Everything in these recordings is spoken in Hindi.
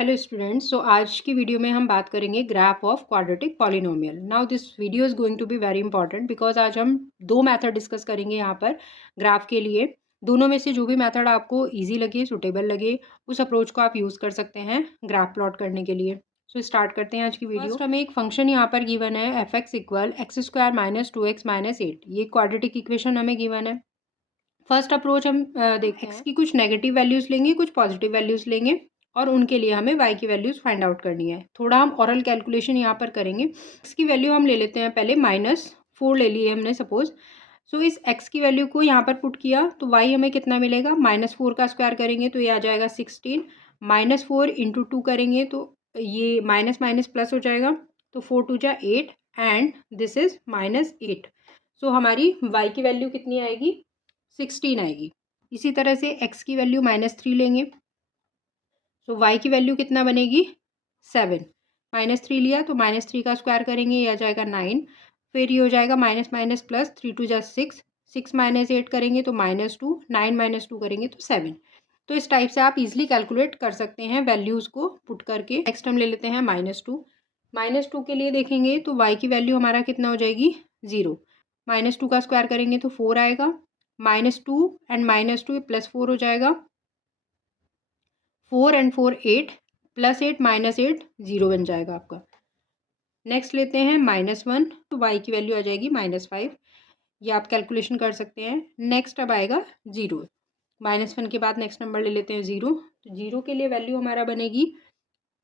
हेलो स्टूडेंट्स, सो आज की वीडियो में हम बात करेंगे graph of quadratic polynomial. Now this video is going to be very important because आज हम दो मेथड डिस्कस करेंगे यहाँ पर ग्राफ के लिए। दोनों में से जो भी मेथड आपको इजी लगे, सुटेबल लगे, उस अप्रोच को आप यूज़ कर सकते हैं ग्राफ प्लॉट करने के लिए। सो स्टार्ट करते हैं आज की वीडियो। फर्स्ट हमें एक फंक्शन यहाँ पर गिवन है F x equal x square minus 2x minus 8। ये क्वाड्रेटिक इक्वेशन हमें गिवन है। फर्स्ट अप्रोच हम देखते हैं, एक्स की कुछ नेगेटिव वैल्यूज़ लेंगे, कुछ पॉजिटिव वैल्यूज़ लेंगे और उनके लिए हमें y की वैल्यूज़ फाइंड आउट करनी है। थोड़ा हम ऑरल कैलकुलेशन यहाँ पर करेंगे। x की वैल्यू हम ले लेते हैं, पहले -4 ले लिए हमने सपोज। सो इस x की वैल्यू को यहाँ पर पुट किया तो y हमें कितना मिलेगा, -4 का स्क्वायर करेंगे तो ये आ जाएगा 16, -4 इंटू 2 करेंगे तो ये माइनस माइनस प्लस हो जाएगा, तो 4 2 जा 8 एंड दिस इज -8। सो हमारी y की वैल्यू कितनी आएगी, 16 आएगी। इसी तरह से x की वैल्यू -3 लेंगे तो y की वैल्यू कितना बनेगी, 7। -3 लिया तो -3 का स्क्वायर करेंगे, ये आ जाएगा 9। फिर ये हो जाएगा माइनस माइनस प्लस, 3 2 जा 6, 6 माइनस 8 करेंगे तो -2, 9 -2 करेंगे तो 7। तो इस टाइप से आप इजीली कैलकुलेट कर सकते हैं वैल्यूज़ को पुट करके। नेक्स्ट हम ले लेते हैं -2। -2 के लिए देखेंगे तो y की वैल्यू हमारा कितना हो जाएगी, 0। -2 का स्क्वायर करेंगे तो 4 आएगा, -2 एंड -2 +4 हो जाएगा, 4 एंड 4 8, +8 -8 0 बन जाएगा आपका। नेक्स्ट लेते हैं -1 तो y की वैल्यू आ जाएगी -5। ये आप कैलकुलेशन कर सकते हैं। नेक्स्ट अब आएगा 0। -1 के बाद नेक्स्ट नंबर ले लेते हैं 0, तो 0 के लिए वैल्यू हमारा बनेगी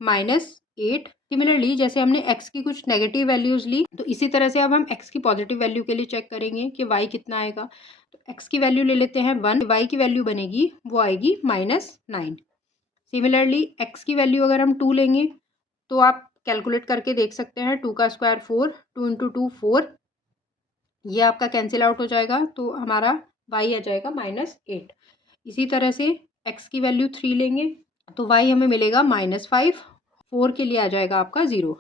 -8। सिमिलरली जैसे हमने x की कुछ नेगेटिव वैल्यूज़ ली तो इसी तरह से अब हम x की पॉजिटिव वैल्यू के लिए चेक करेंगे कि y कितना आएगा। तो x की वैल्यू ले लेते हैं 1, y की वैल्यू बनेगी वो आएगी -9। सिमिलरली x की वैल्यू अगर हम 2 लेंगे तो आप कैलकुलेट करके देख सकते हैं, 2 का स्क्वायर 4, 2 इंटू 2 4, ये आपका कैंसिल आउट हो जाएगा तो हमारा y आ जाएगा -8। इसी तरह से x की वैल्यू 3 लेंगे तो y हमें मिलेगा -5, 4 के लिए आ जाएगा आपका 0।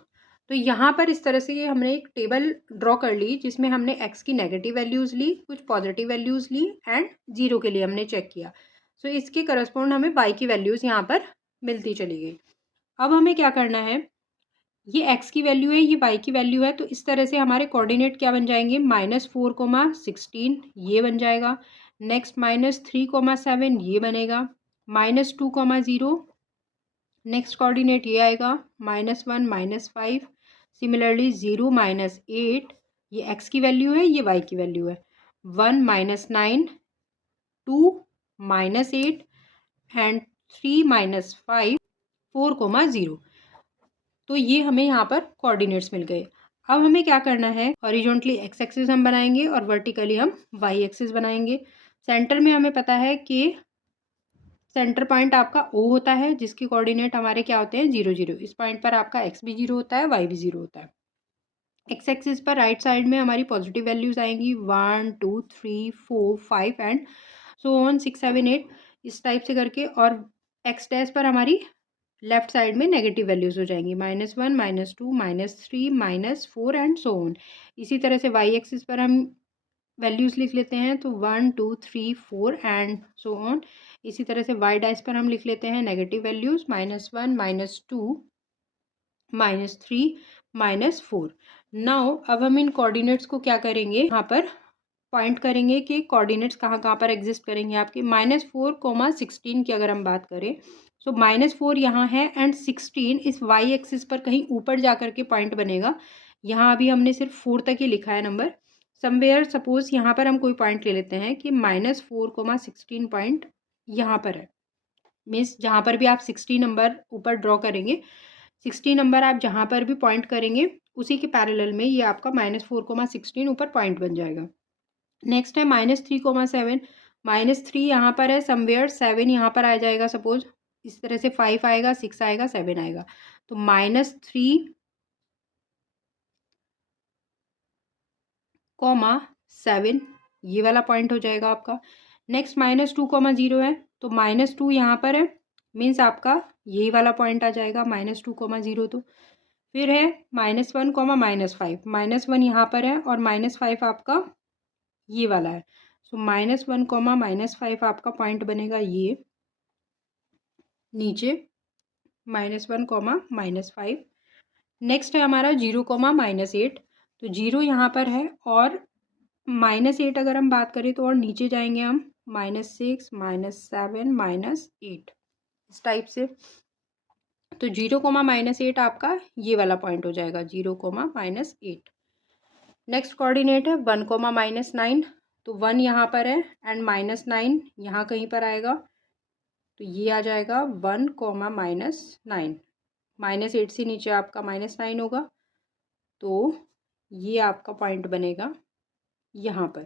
तो यहाँ पर इस तरह से ये हमने एक टेबल ड्रॉ कर ली जिसमें हमने x की नेगेटिव वैल्यूज़ ली, कुछ पॉजिटिव वैल्यूज़ ली एंड 0 के लिए हमने चेक किया। सो इसके करस्पॉन्ड हमें y की वैल्यूज़ यहाँ पर मिलती चली गई। अब हमें क्या करना है, ये x की वैल्यू है, ये y की वैल्यू है, तो इस तरह से हमारे कोऑर्डिनेट क्या बन जाएंगे, -4, 16 ये बन जाएगा। नेक्स्ट -3, 7 ये बनेगा, -2, 0, नेक्स्ट कोऑर्डिनेट ये आएगा, -1, -5। सिमिलरली 0, -8 ये x की वैल्यू है, ये y की वैल्यू है। 1, -9, 2, -8 एंड 3, -5, 4, 0। तो ये हमें यहाँ पर कोऑर्डिनेट्स मिल गए। अब हमें क्या करना है, हॉरिजॉन्टली एक्स एक्सिस हम बनाएंगे और वर्टिकली हम वाई एक्सिस बनाएंगे। सेंटर में हमें पता है कि सेंटर पॉइंट आपका ओ होता है जिसके कोऑर्डिनेट हमारे क्या होते हैं, 0 0। इस पॉइंट पर आपका एक्स भी 0 होता है, वाई भी 0 होता है। एक्स एक्सिस पर राइट साइड में हमारी पॉजिटिव वैल्यूज आएंगी 1 2 3 4 5 एंड सो ऑन 6 7 8 इस टाइप से करके, और एक्स डैश पर हमारी लेफ्ट साइड में नेगेटिव वैल्यूज हो जाएंगी -1 -2 -3 -4 एंड सो ऑन। इसी तरह से वाई एक्सिस पर हम वैल्यूज लिख लेते हैं तो 1 2 3 4 एंड सो ऑन। इसी तरह से वाई डैश पर हम लिख लेते हैं नेगेटिव वैल्यूज -1 -2 -3 -4। नाउ अब हम इन कोऑर्डिनेट्स को क्या करेंगे, यहाँ पर पॉइंट करेंगे कि कोऑर्डिनेट्स कहाँ कहाँ पर एग्जिस्ट करेंगे आपके। -4, 16 की अगर हम बात करें सो -4 यहाँ है एंड 16 इस वाई एक्सिस पर कहीं ऊपर जा कर के पॉइंट बनेगा। यहाँ अभी हमने सिर्फ 4 तक ही लिखा है नंबर। समवेयर सपोज यहाँ पर हम कोई पॉइंट ले लेते हैं कि -4, 16 पॉइंट यहाँ पर है। मीन्स जहाँ पर भी आप 60 नंबर ऊपर ड्रॉ करेंगे, 60 नंबर आप जहाँ पर भी पॉइंट करेंगे उसी के पैरेलल में ये आपका -4, 16 ऊपर पॉइंट बन जाएगा। नेक्स्ट है -3, 7। -3 यहाँ पर है समवेयर, 7 यहाँ पर आ जाएगा सपोज। इस तरह से 5 आएगा, 6 आएगा, 7 आएगा, तो -3, 7 ये वाला पॉइंट हो जाएगा आपका। नेक्स्ट -2, 0 है तो -2 यहाँ पर है, मीन्स आपका यही वाला पॉइंट आ जाएगा -2, 0। तो फिर है -1, -5, -1 यहाँ पर है और -5 आपका ये वाला है। सो -1, -5 आपका पॉइंट बनेगा ये नीचे। -1, -5। नेक्स्ट है हमारा 0, -8। तो 0 यहाँ पर है और -8 अगर हम बात करें तो और नीचे जाएंगे हम -6, -7, -8 इस टाइप से। तो 0, -8 आपका ये वाला पॉइंट हो जाएगा, 0, -8। नेक्स्ट कोऑर्डिनेट है 1, -9। तो 1 यहाँ पर है एंड -9 यहाँ कहीं पर आएगा, तो ये आ जाएगा 1, -9। -8 से नीचे आपका -9 होगा, तो ये आपका पॉइंट बनेगा यहाँ पर।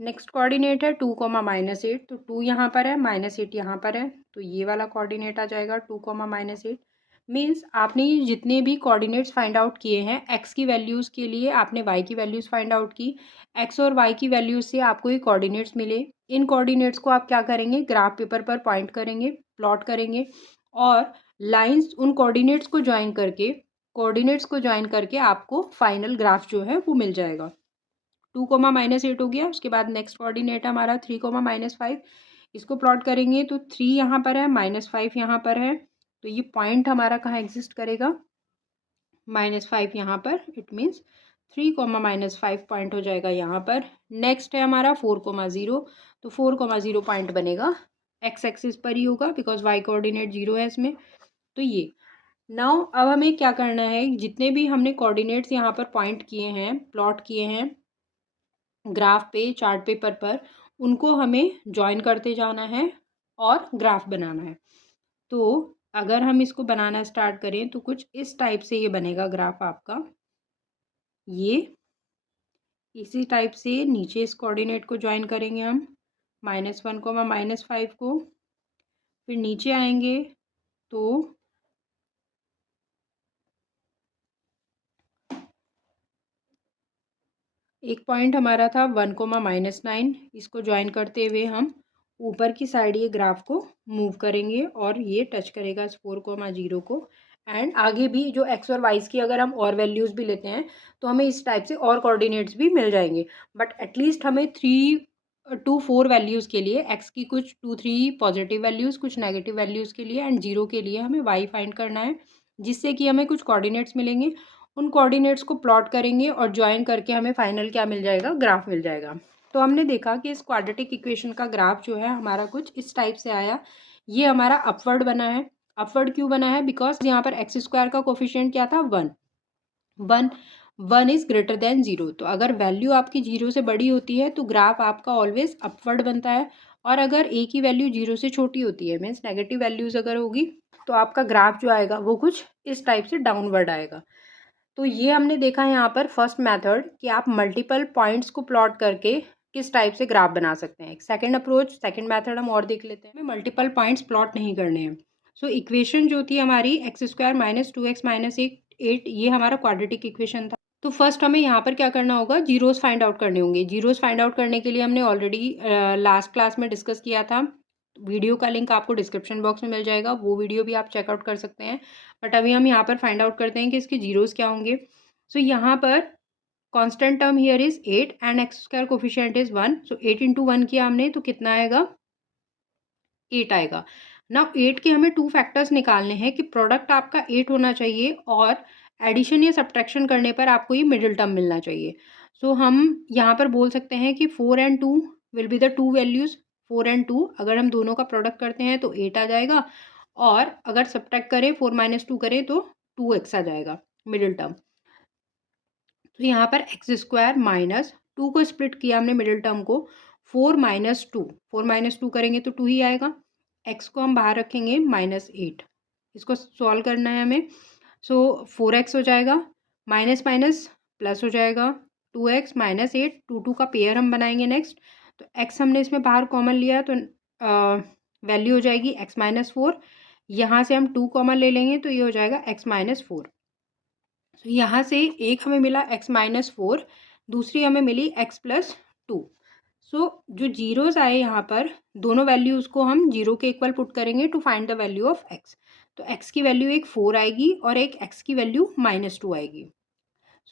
नेक्स्ट कोऑर्डिनेट है 2, -8। तो 2 यहाँ पर है, -8 यहाँ पर है, तो ये वाला कोऑर्डिनेट आ जाएगा 2, -8। मीन्स आपने ये जितने भी कोऑर्डिनेट्स फाइंड आउट किए हैं एक्स की वैल्यूज़ के लिए, आपने वाई की वैल्यूज़ फाइंड आउट की, एक्स और वाई की वैल्यूज़ से आपको ये कोऑर्डिनेट्स मिले। इन कोऑर्डिनेट्स को आप क्या करेंगे, ग्राफ पेपर पर पॉइंट करेंगे, प्लॉट करेंगे और लाइंस उन कोऑर्डिनेट्स को ज्वाइन करके आपको फाइनल ग्राफ जो है वो मिल जाएगा। 2, -8 हो गया। उसके बाद नेक्स्ट कोऑर्डिनेट है हमारा 3, -5। इसको प्लॉट करेंगे तो 3 यहाँ पर है, -5 यहाँ पर है, तो ये पॉइंट हमारा कहाँ एग्जिस्ट करेगा, -5 यहाँ पर। इट मीन्स 3, -5 पॉइंट हो जाएगा यहाँ पर। नेक्स्ट है हमारा 4, 0। तो 4, 0 पॉइंट बनेगा एक्स एक्सिस पर ही होगा बिकॉज वाई कोऑर्डिनेट 0 है इसमें। तो ये नाउ अब हमें क्या करना है, जितने भी हमने कोऑर्डिनेट्स यहाँ पर पॉइंट किए हैं, प्लॉट किए हैं ग्राफ पे, चार्ट पेपर पर, उनको हमें ज्वाइन करते जाना है और ग्राफ बनाना है। तो अगर हम इसको बनाना स्टार्ट करें तो कुछ इस टाइप से ये बनेगा ग्राफ आपका। ये इसी टाइप से नीचे इस कोऑर्डिनेट को ज्वाइन करेंगे हम, -1, -5 को, फिर नीचे आएंगे तो एक पॉइंट हमारा था 1, -9। इसको ज्वाइन करते हुए हम ऊपर की साइड ये ग्राफ को मूव करेंगे और ये टच करेगा इस 4, 0 को। एंड आगे भी जो एक्स और वाइज की अगर हम और वैल्यूज़ भी लेते हैं तो हमें इस टाइप से और कोऑर्डिनेट्स भी मिल जाएंगे। बट एटलीस्ट हमें 3 to 4 वैल्यूज़ के लिए एक्स की कुछ 2, 3 पॉजिटिव वैल्यूज़, कुछ नेगेटिव वैल्यूज़ के लिए एंड 0 के लिए हमें वाई फाइंड करना है, जिससे कि हमें कुछ कोऑर्डिनेट्स मिलेंगे। उन कोऑर्डिनेट्स को प्लॉट करेंगे और ज्वाइन करके हमें फाइनल क्या मिल जाएगा, ग्राफ मिल जाएगा। तो हमने देखा कि इस क्वाड्रेटिक इक्वेशन का ग्राफ जो है हमारा कुछ इस टाइप से आया। ये हमारा अपवर्ड बना है। अपवर्ड क्यों बना है, बिकॉज यहाँ पर एक्स स्क्वायर का कोफिशिएंट क्या था, 1, 1 इज़ ग्रेटर देन 0। तो अगर वैल्यू आपकी 0 से बड़ी होती है तो ग्राफ आपका ऑलवेज अपवर्ड बनता है, और अगर ए की वैल्यू 0 से छोटी होती है, मीन्स नेगेटिव वैल्यूज़ अगर होगी, तो आपका ग्राफ जो आएगा वो कुछ इस टाइप से डाउनवर्ड आएगा। तो ये हमने देखा है यहाँ पर फर्स्ट मेथड कि आप मल्टीपल पॉइंट्स को प्लॉट करके किस टाइप से ग्राफ बना सकते हैं। एक सेकंड अप्रोच, सेकंड मेथड हम और देख लेते हैं। हमें मल्टीपल पॉइंट्स प्लॉट नहीं करने हैं। सो इक्वेशन जो थी हमारी x² - 2x - 8, ये हमारा क्वाड्रेटिक इक्वेशन था। तो फर्स्ट हमें यहाँ पर क्या करना होगा, जीरोस फाइंड आउट करने होंगे। जीरोस फाइंड आउट करने के लिए हमने ऑलरेडी लास्ट क्लास में डिस्कस किया था। वीडियो का लिंक आपको डिस्क्रिप्शन बॉक्स में मिल जाएगा, वो वीडियो भी आप चेकआउट कर सकते हैं। बट अभी हम यहाँ पर फाइंड आउट करते हैं कि इसके जीरोस क्या होंगे। सो यहाँ पर constant term here is 8 and x² coefficient is 1। सो 8 × 1 किया हमने तो कितना आएगा, 8 आएगा। नाउ 8 के हमें 2 फैक्टर्स निकालने हैं कि प्रोडक्ट आपका 8 होना चाहिए और एडिशन या सब्ट्रैक्शन करने पर आपको ये मिडिल टर्म मिलना चाहिए। सो हम यहाँ पर बोल सकते हैं कि 4 and 2 will be the two values. 4 and 2 अगर हम दोनों का प्रोडक्ट करते हैं तो 8 आ जाएगा, और अगर सब्ट्रैक्ट करें 4 - 2 करें तो 2x आ जाएगा मिडिल टर्म। तो यहाँ पर x² - 2 को स्प्लिट किया हमने मिडिल टर्म को, 4 - 2, 4 - 2 करेंगे तो 2 ही आएगा। x को हम बाहर रखेंगे -8, इसको सॉल्व करना है हमें। सो 4x हो जाएगा, माइनस माइनस प्लस हो जाएगा, 2x - 8, 2 का पेयर हम बनाएंगे नेक्स्ट। तो x हमने इसमें बाहर कॉमन लिया तो वैल्यू हो जाएगी x - 4। यहाँ से हम 2 कॉमन ले लेंगे तो ये हो जाएगा x - 4। तो यहाँ से एक हमें मिला x - 4, दूसरी हमें मिली x + 2। सो जो जीरोस आए यहाँ पर, दोनों वैल्यूज़ को हम 0 के इक्वल पुट करेंगे to find the value of x। तो x की वैल्यू एक 4 आएगी और एक x की वैल्यू -2 आएगी।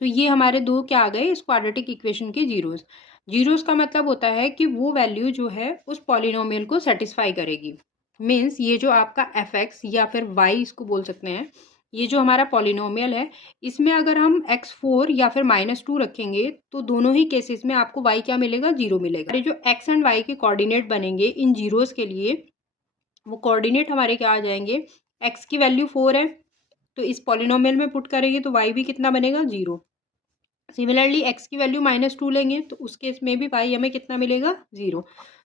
सो ये हमारे दो क्या आ गए, इस क्वाड्रेटिक इक्वेशन के जीरोस। जीरोस का मतलब होता है कि वो वैल्यू जो है उस पॉलिनोमियल को सेटिस्फाई करेगी। मीन्स ये जो आपका एफ एक्स या फिर वाई इसको बोल सकते हैं, ये जो हमारा पॉलिनोमियल है, इसमें अगर हम x4 या फिर -2 रखेंगे तो दोनों ही केसेस में आपको y क्या मिलेगा, 0 मिलेगा। ये जो x एंड y के कोऑर्डिनेट बनेंगे इन जीरोस के लिए, वो कोऑर्डिनेट हमारे क्या आ जाएंगे, x की वैल्यू 4 है तो इस पॉलिनोमियल में पुट करेंगे तो y भी कितना बनेगा, 0। सिमिलरली x की वैल्यू -2 लेंगे तो उस केस में भी y हमें कितना मिलेगा, 0।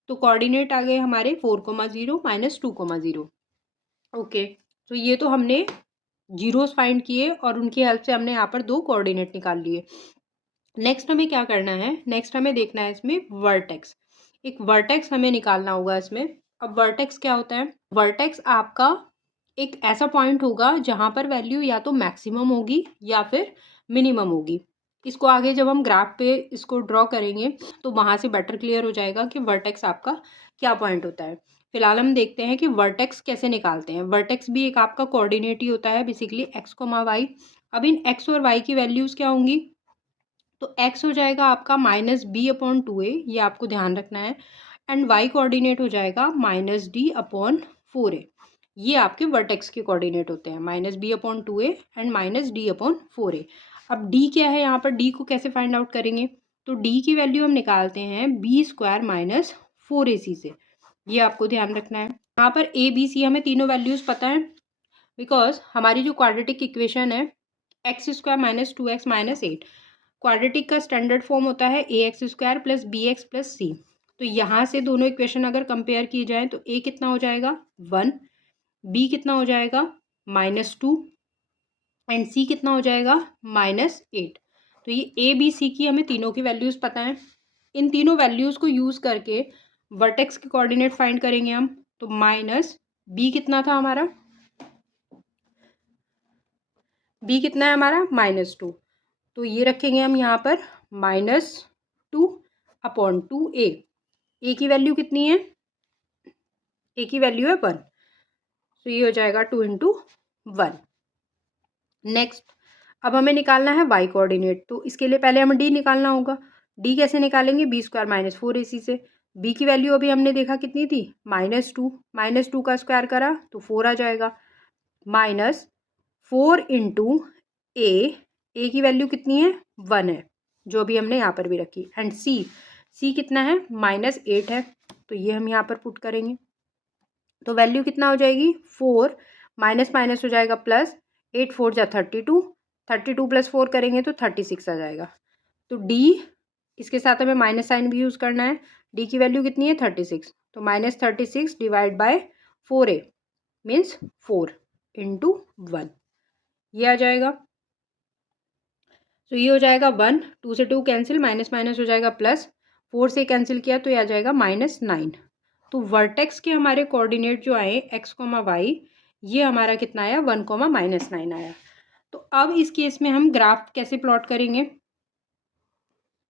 तो कोऑर्डिनेट आ गए हमारे 4,0 -2,0। ओके, तो ये तो हमने जीरोस फाइंड किए और उनकी हेल्प से हमने यहाँ पर दो कोऑर्डिनेट निकाल लिए। नेक्स्ट हमें क्या करना है, नेक्स्ट हमें देखना है इसमें वर्टेक्स। एक वर्टेक्स हमें निकालना होगा इसमें। अब वर्टेक्स क्या होता है, वर्टेक्स आपका एक ऐसा पॉइंट होगा जहाँ पर वैल्यू या तो मैक्सिमम होगी या फिर मिनिमम होगी। इसको आगे जब हम ग्राफ पे इसको ड्रॉ करेंगे तो वहाँ से बेटर क्लियर हो जाएगा कि वर्टेक्स आपका क्या पॉइंट होता है। फिलहाल हम देखते हैं कि वर्टेक्स कैसे निकालते हैं। वर्टेक्स भी एक आपका कोऑर्डिनेट ही होता है बेसिकली, एक्स कोमा वाई। अब इन एक्स और वाई की वैल्यूज़ क्या होंगी, तो एक्स हो जाएगा आपका -b/2a, ये आपको ध्यान रखना है। एंड वाई कोऑर्डिनेट हो जाएगा -d/4a। ये आपके वर्टेक्स के कोऑर्डिनेट होते हैं, -b/2a एंड -d/4a। अब d क्या है, यहाँ पर d को कैसे फाइंड आउट करेंगे, तो d की वैल्यू हम निकालते हैं b² - 4ac से। ये आपको ध्यान रखना है। यहाँ पर a b c हमें तीनों वैल्यूज़ पता है, बिकॉज हमारी जो क्वाड्रेटिक इक्वेशन है x² - 2x - 8, क्वाड्रेटिक का स्टैंडर्ड फॉर्म होता है ax² + bx + c। तो यहाँ से दोनों इक्वेशन अगर कंपेयर की जाए तो a कितना हो जाएगा, 1, b कितना हो जाएगा, -2 एंड c कितना हो जाएगा, -8। तो ये a b c की हमें तीनों की वैल्यूज़ पता है। इन तीनों वैल्यूज़ को यूज़ करके वर्टेक्स के कोऑर्डिनेट फाइंड करेंगे हम। तो b कितना था हमारा, b कितना है हमारा, -2। तो ये रखेंगे हम यहाँ पर -2/2a। a की वैल्यू कितनी है, a की वैल्यू है 1, तो ये हो जाएगा 2 × 1। नेक्स्ट अब हमें निकालना है y कोऑर्डिनेट, तो इसके लिए पहले हमें d निकालना होगा। d कैसे निकालेंगे, b² - 4ac से। b की वैल्यू अभी हमने देखा कितनी थी, -2, -2 का स्क्वायर करा तो 4 आ जाएगा, -4 × a की वैल्यू कितनी है, 1 है, जो अभी हमने यहाँ पर भी रखी। एंड c कितना है, -8 है, तो ये हम यहाँ पर पुट करेंगे। तो वैल्यू कितना हो जाएगी, 4 माइनस माइनस हो जाएगा प्लस, 8 4 जा 32, 32 + 4 करेंगे तो 36 आ जाएगा। तो d, इसके साथ हमें माइनस साइन भी यूज़ करना है। d की वैल्यू कितनी है, 36, तो -36 / 4a मीन्स 4 × 1, ये आ जाएगा। तो ये हो जाएगा 1, 2 से 2 कैंसिल, माइनस माइनस हो जाएगा प्लस, 4 से कैंसिल किया तो ये आ जाएगा -9। तो वर्टेक्स के हमारे कोऑर्डिनेट जो आए x, y, ये हमारा कितना आया, 1, -9 आया। तो अब इस केस में हम ग्राफ कैसे प्लॉट करेंगे,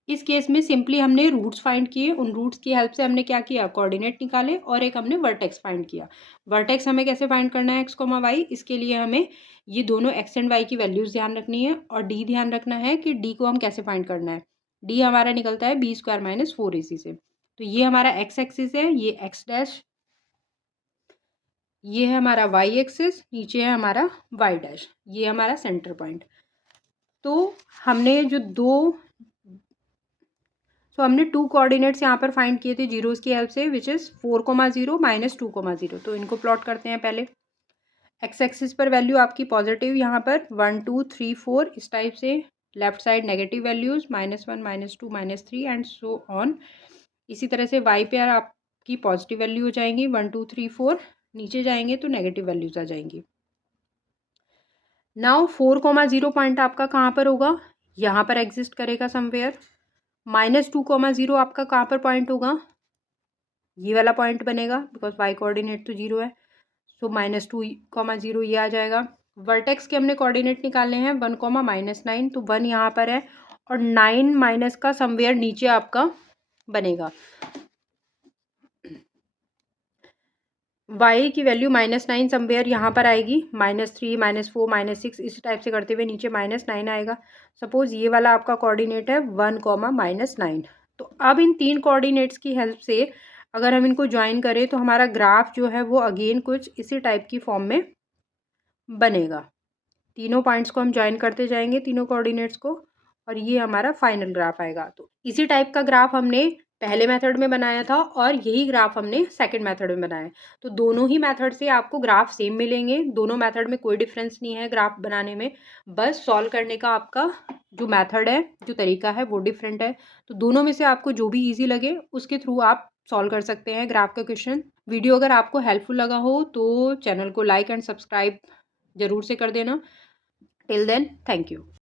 इस केस में सिंपली हमने रूट्स फाइंड किए, उन रूट्स की हेल्प से हमने क्या किया, कोऑर्डिनेट निकाले और एक हमने वर्टेक्स फाइंड किया। वर्टेक्स हमें कैसे फाइंड करना है, x, y, इसके लिए हमें ये दोनों x एंड y की वैल्यूज़ ध्यान रखनी है और d ध्यान रखना है कि d को हम कैसे फाइंड करना है। d हमारा निकलता है b² - 4ac से। तो ये हमारा x एक्सिस है, ये x', ये है हमारा y एक्सिस, नीचे है हमारा y', ये हमारा सेंटर पॉइंट। तो हमने जो हमने 2 कोऑर्डिनेट्स यहाँ पर फाइंड किए थे जीरोस की हेल्प से, विच इज़ 4, 0 -2, 0। तो इनको प्लॉट करते हैं पहले। एक्स एक्सिस पर वैल्यू आपकी पॉजिटिव, यहाँ पर 1 2 3 4 इस टाइप से, left side negative values -1 -2 -3 and so on. इसी तरह से वाई पे आपकी पॉजिटिव वैल्यू हो जाएंगी 1 2 3 4, नीचे जाएंगे तो नेगेटिव वैल्यूज़ आ जाएंगी। नाउ 4, 0 पॉइंट आपका कहाँ पर होगा, यहाँ पर एग्जिस्ट करेगा समवेयर। -2, 0 आपका कहाँ पर पॉइंट होगा, ये वाला पॉइंट बनेगा, बिकॉज y कोऑर्डिनेट तो 0 है। सो -2, 0 ये आ जाएगा। वर्टेक्स के हमने कोऑर्डिनेट निकालने हैं 1, -9, तो 1 यहाँ पर है और 9 माइनस का समवेयर नीचे आपका बनेगा। y की वैल्यू -9 समवेयर यहाँ पर आएगी, -3 -4 -6 इस टाइप से करते हुए नीचे -9 आएगा। सपोज ये वाला आपका कोऑर्डिनेट है 1, -9। तो अब इन तीन कोऑर्डिनेट्स की हेल्प से अगर हम इनको ज्वाइन करें तो हमारा ग्राफ जो है वो अगेन कुछ इसी टाइप की फॉर्म में बनेगा। तीनों पॉइंट्स को हम ज्वाइन करते जाएंगे, तीनों कोऑर्डिनेट्स को, और ये हमारा फाइनल ग्राफ आएगा। तो इसी टाइप का ग्राफ हमने पहले मेथड में बनाया था और यही ग्राफ हमने सेकंड मेथड में बनाया है। तो दोनों ही मेथड से आपको ग्राफ सेम मिलेंगे, दोनों मेथड में कोई डिफरेंस नहीं है ग्राफ बनाने में, बस सॉल्व करने का आपका जो मेथड है, जो तरीका है, वो डिफरेंट है। तो दोनों में से आपको जो भी ईजी लगे उसके थ्रू आप सॉल्व कर सकते हैं ग्राफ का क्वेश्चन। वीडियो अगर आपको हेल्पफुल लगा हो तो चैनल को लाइक एंड सब्सक्राइब ज़रूर से कर देना। Till then, thank you.